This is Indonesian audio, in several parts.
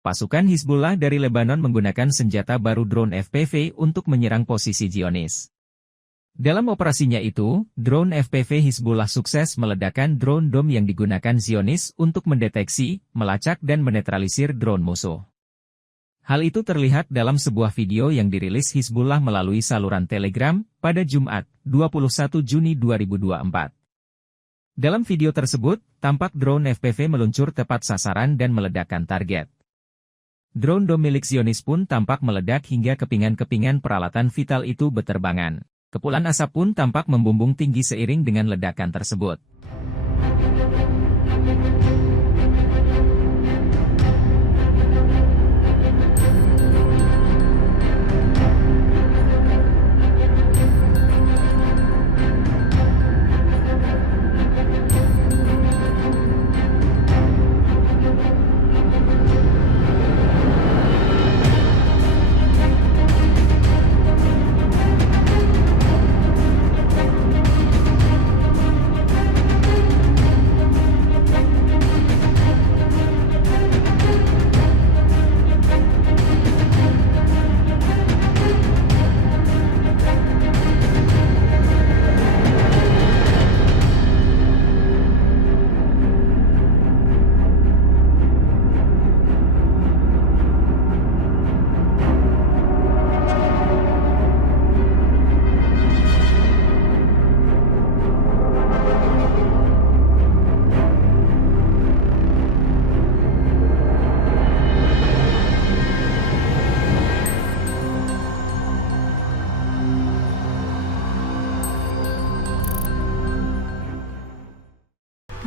Pasukan Hizbullah dari Lebanon menggunakan senjata baru drone FPV untuk menyerang posisi Zionis. Dalam operasinya itu, drone FPV Hizbullah sukses meledakkan drone dom yang digunakan Zionis untuk mendeteksi, melacak dan menetralisir drone musuh. Hal itu terlihat dalam sebuah video yang dirilis Hizbullah melalui saluran Telegram pada Jumat, 21 Juni 2024. Dalam video tersebut, tampak drone FPV meluncur tepat sasaran dan meledakkan target. Drone dom milik Zionis pun tampak meledak hingga kepingan-kepingan peralatan vital itu beterbangan. Kepulan asap pun tampak membumbung tinggi seiring dengan ledakan tersebut.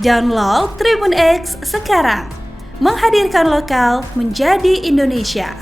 Download Tribun X sekarang, menghadirkan lokal menjadi Indonesia.